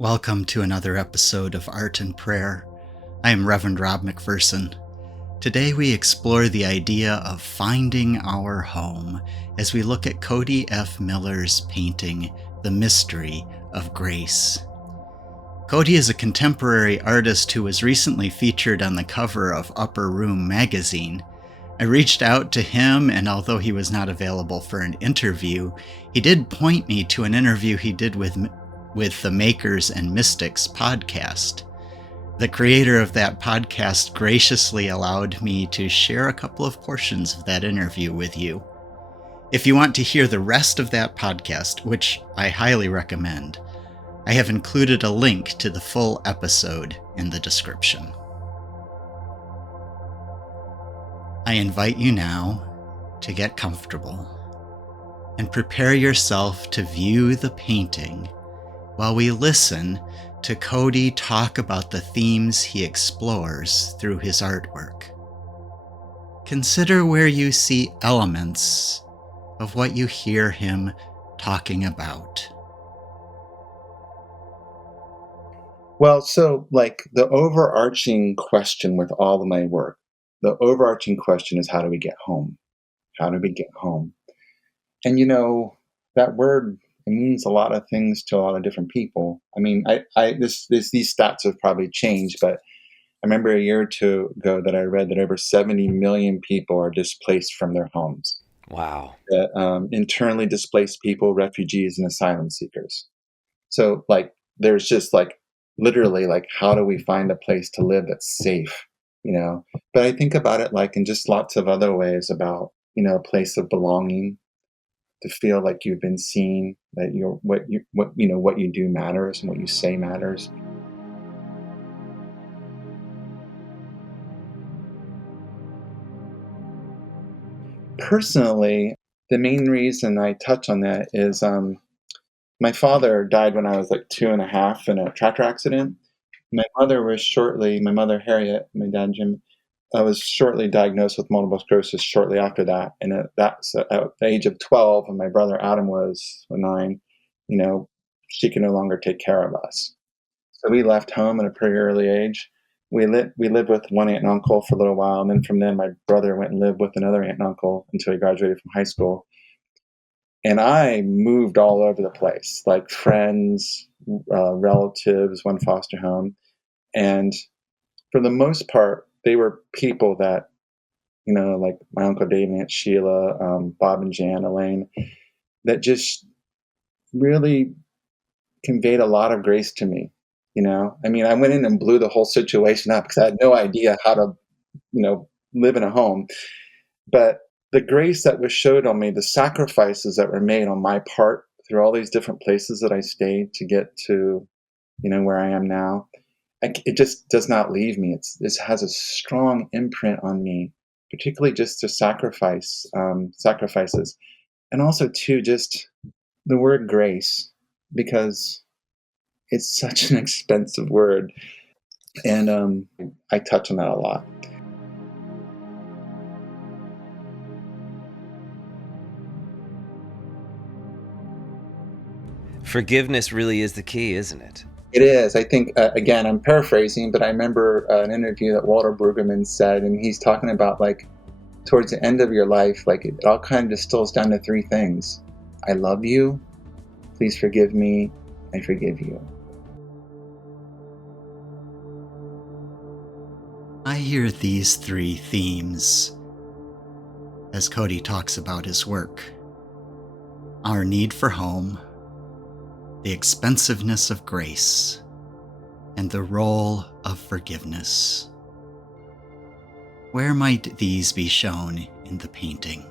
Welcome to another episode of Art and Prayer. I am Reverend Rob McPherson. Today we explore the idea of finding our home as we look at Cody F. Miller's painting, The Mystery of Grace. Cody is a contemporary artist who was recently featured on the cover of Upper Room magazine. I reached out to him, and although he was not available for an interview, he did point me to an interview he did with the Makers and Mystics podcast. The creator of that podcast graciously allowed me to share a couple of portions of that interview with you. If you want to hear the rest of that podcast, which I highly recommend, I have included a link to the full episode in the description. I invite you now to get comfortable and prepare yourself to view the painting while we listen to Cody talk about the themes he explores through his artwork. Consider where you see elements of what you hear him talking about. Well, so the overarching question with all of my work, the overarching question is, how do we get home? How do we get home? And that word, it means a lot of things to a lot of different people. I mean, these stats have probably changed, but I remember a year or two ago that I read that over 70 million people are displaced from their homes. Wow. Internally displaced people, refugees, and asylum seekers. So there's just literally how do we find a place to live that's safe? But I think about it in just lots of other ways about, a place of belonging, to feel like you've been seen, that what you do matters and what you say matters. Personally, the main reason I touch on that is my father died when I was 2.5 in a tractor accident. My mother Harriet, my dad Jim, I was shortly diagnosed with multiple sclerosis shortly after that. And that's at the age of 12, and my brother Adam was 9, she could no longer take care of us. So we left home at a pretty early age. We lived with one aunt and uncle for a little while. And then from then, my brother went and lived with another aunt and uncle until he graduated from high school. And I moved all over the place, like friends, relatives, one foster home. And for the most part, they were people that, like my Uncle Dave and Aunt Sheila, Bob and Jan, Elaine, that just really conveyed a lot of grace to me. I mean, I went in and blew the whole situation up because I had no idea how to, live in a home. But the grace that was showed on me, the sacrifices that were made on my part through all these different places that I stayed to get to, where I am now, it just does not leave me. This has a strong imprint on me, particularly just to sacrifices, and also too just the word grace, because it's such an expensive word, and I touch on that a lot. Forgiveness really is the key, isn't it? It is. I think, again, I'm paraphrasing, but I remember an interview that Walter Brueggemann said, and he's talking about towards the end of your life, it all kind of distills down to 3 things. I love you, please forgive me, I forgive you. I hear these 3 themes as Cody talks about his work: our need for home, the expensiveness of grace, and the role of forgiveness. Where might these be shown in the painting?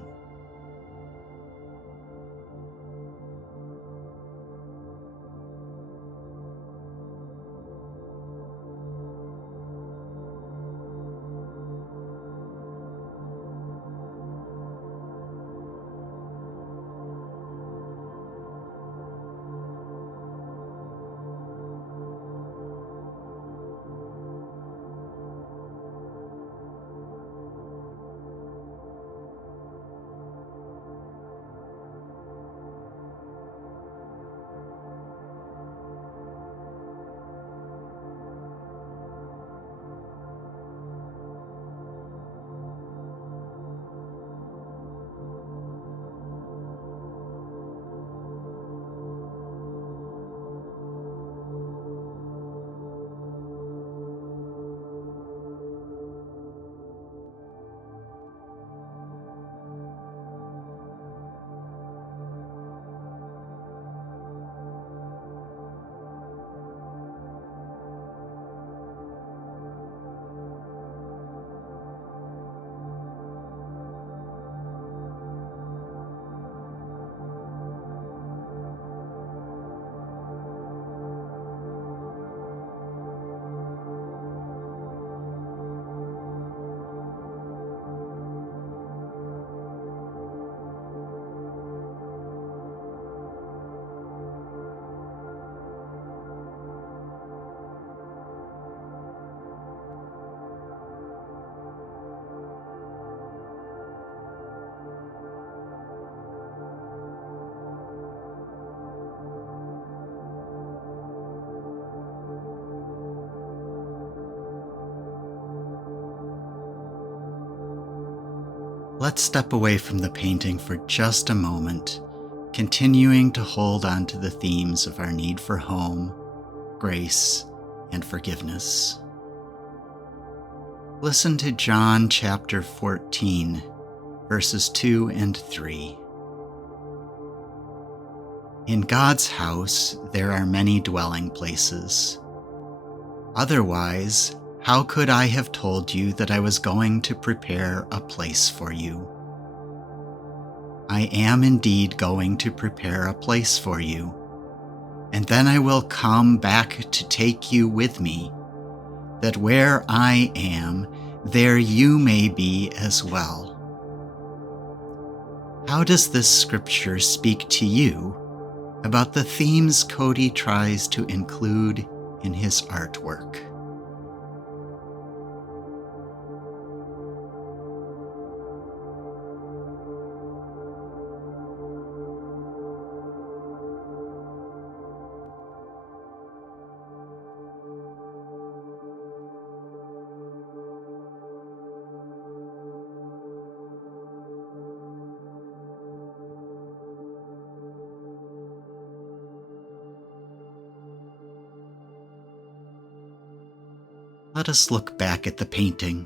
Let's step away from the painting for just a moment, continuing to hold on to the themes of our need for home, grace, and forgiveness. Listen to John chapter 14, verses 2 and 3. In God's house there are many dwelling places. Otherwise, how could I have told you that I was going to prepare a place for you? I am indeed going to prepare a place for you, and then I will come back to take you with me, that where I am, there you may be as well. How does this scripture speak to you about the themes Cody tries to include in his artwork? Let us look back at the painting.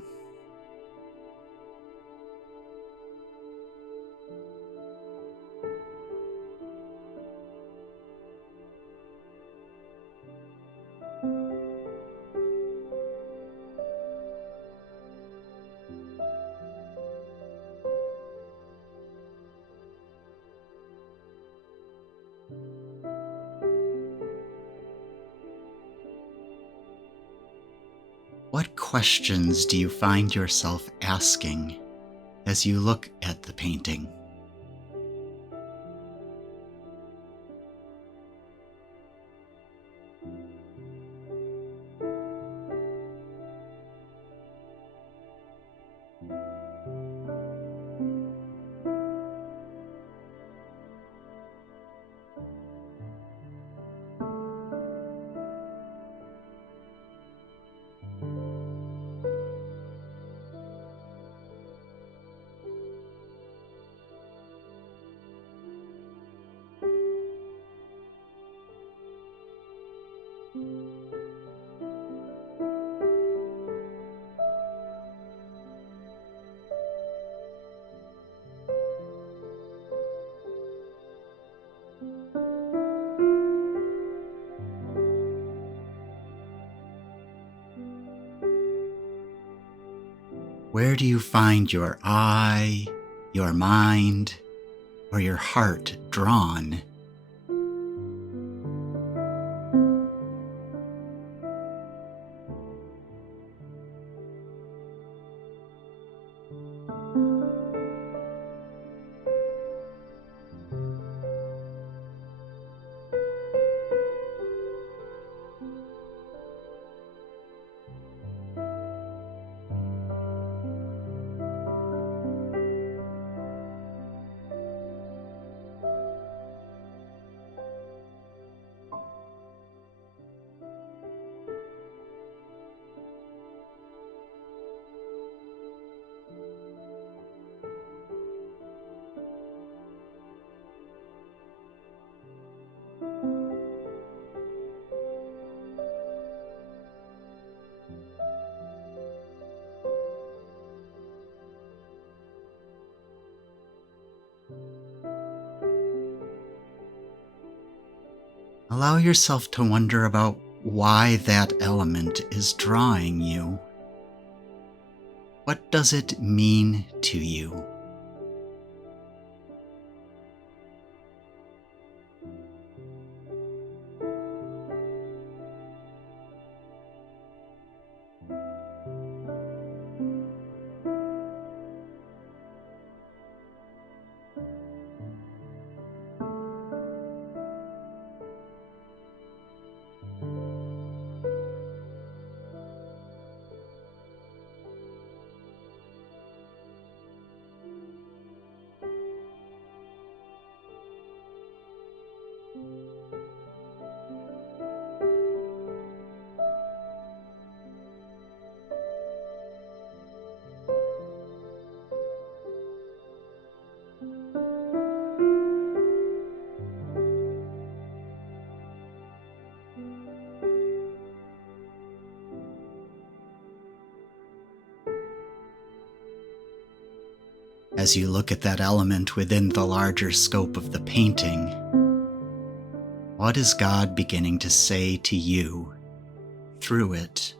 What questions do you find yourself asking as you look at the painting? Where do you find your eye, your mind, or your heart drawn? Allow yourself to wonder about why that element is drawing you. What does it mean to you? As you look at that element within the larger scope of the painting, what is God beginning to say to you through it?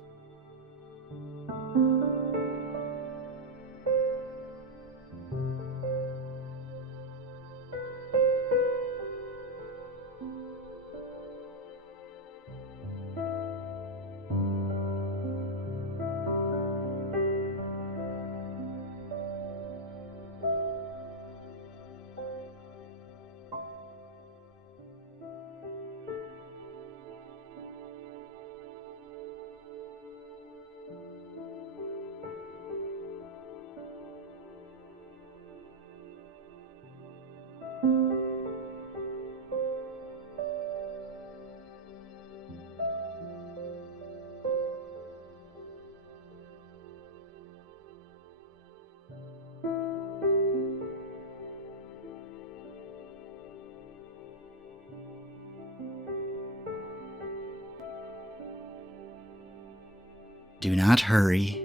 Do not hurry.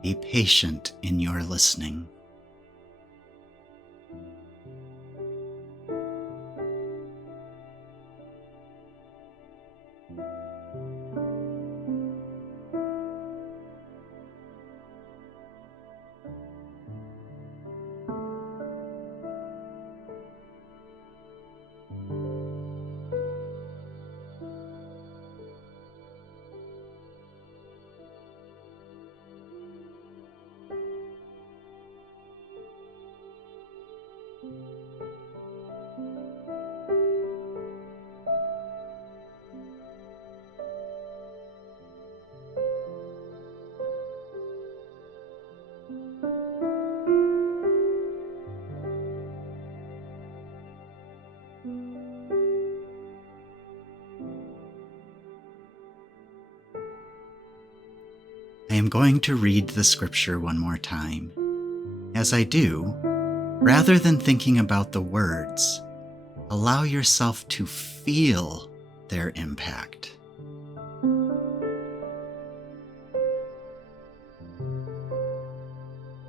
Be patient in your listening. I am going to read the scripture one more time. As I do, rather than thinking about the words, allow yourself to feel their impact.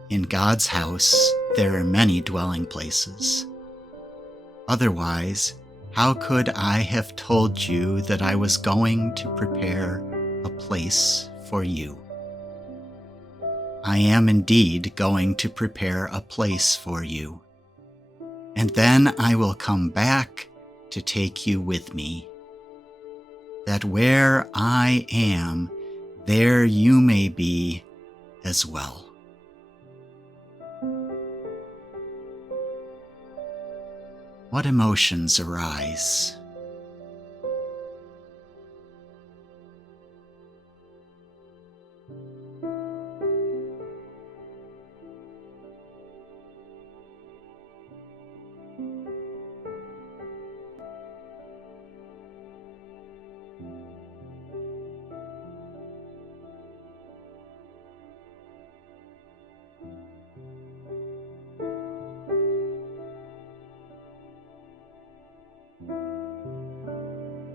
In God's house, there are many dwelling places. Otherwise, how could I have told you that I was going to prepare a place for you? I am indeed going to prepare a place for you, and then I will come back to take you with me, that where I am, there you may be as well. What emotions arise?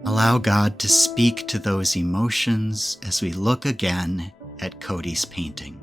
Allow God to speak to those emotions as we look again at Cody's painting.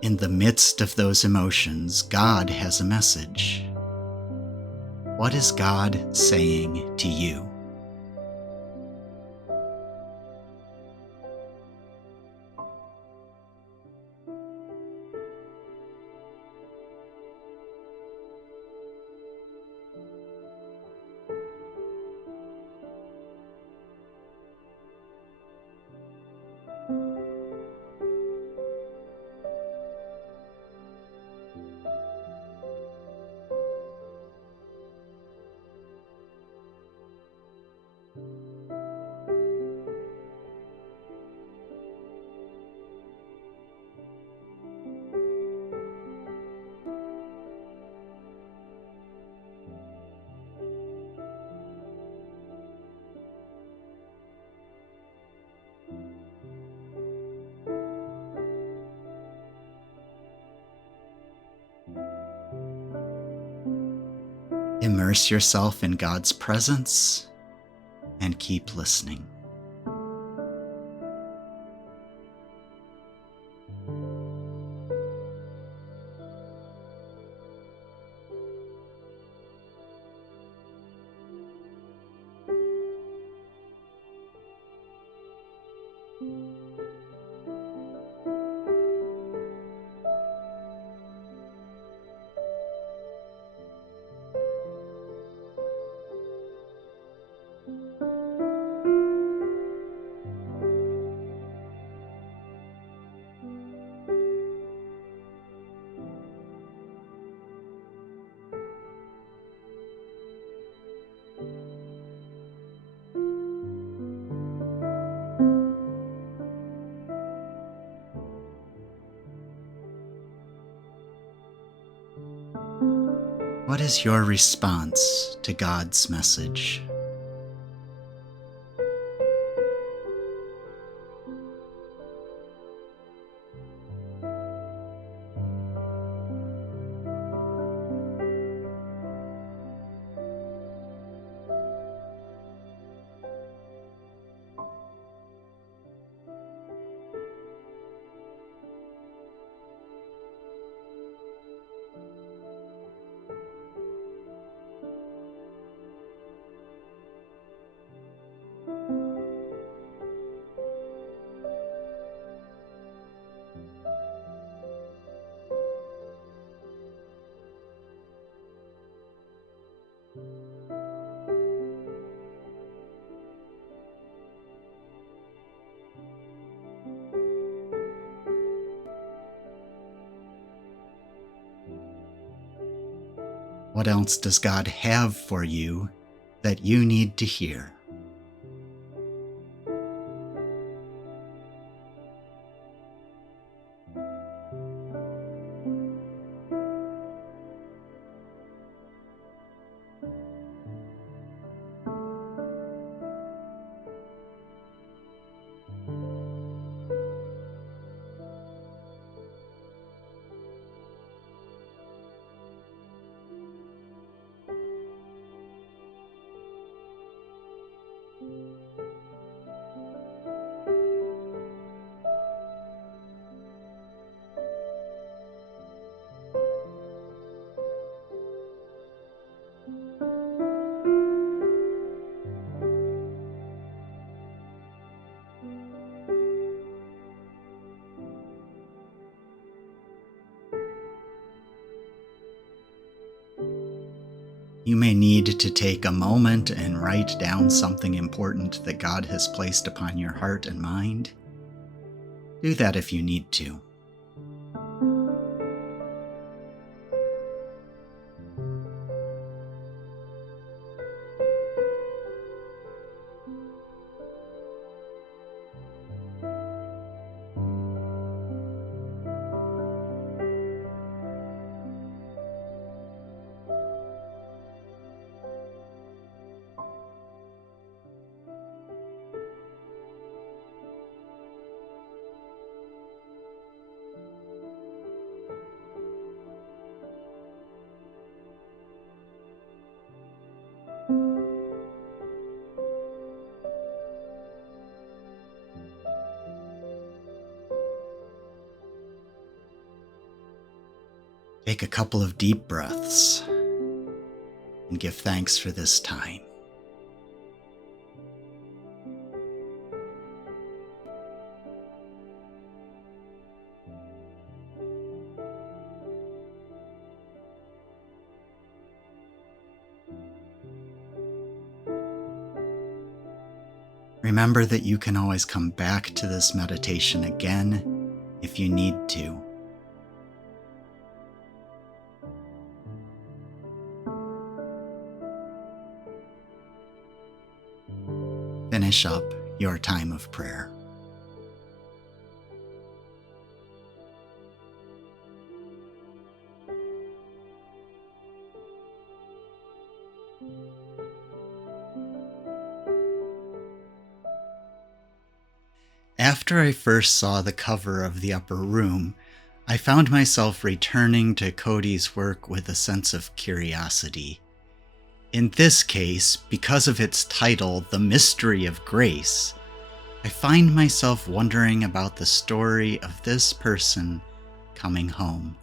In the midst of those emotions, God has a message. What is God saying to you? Immerse yourself in God's presence and keep listening. What is your response to God's message? What else does God have for you that you need to hear? You may need to take a moment and write down something important that God has placed upon your heart and mind. Do that if you need to. Take a couple of deep breaths and give thanks for this time. Remember that you can always come back to this meditation again if you need to. Finish up your time of prayer. After I first saw the cover of The Upper Room, I found myself returning to Cody's work with a sense of curiosity. In this case, because of its title, The Mystery of Grace, I find myself wondering about the story of this person coming home.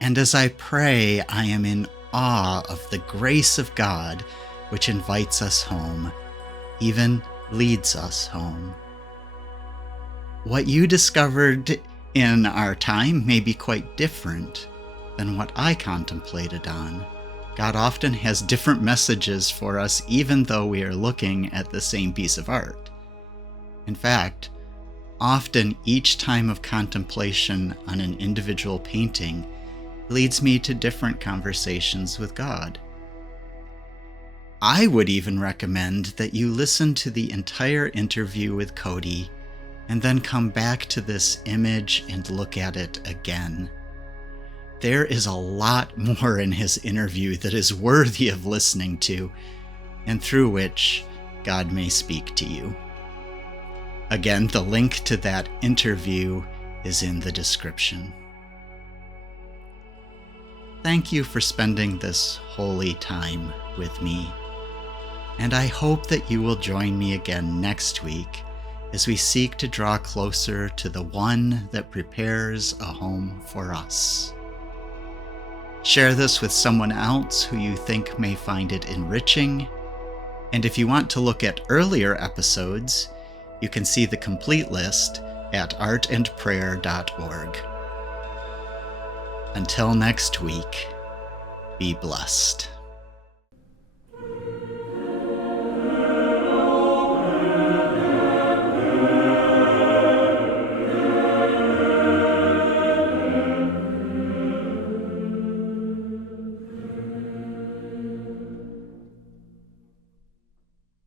And as I pray, I am in awe of the grace of God, which invites us home, even leads us home. What you discovered in our time may be quite different than what I contemplated on. God often has different messages for us, even though we are looking at the same piece of art. In fact, often each time of contemplation on an individual painting leads me to different conversations with God. I would even recommend that you listen to the entire interview with Cody and then come back to this image and look at it again. There is a lot more in his interview that is worthy of listening to, and through which God may speak to you. Again, the link to that interview is in the description. Thank you for spending this holy time with me, and I hope that you will join me again next week as we seek to draw closer to the one that prepares a home for us. Share this with someone else who you think may find it enriching, and if you want to look at earlier episodes, you can see the complete list at artandprayer.org. Until next week, be blessed.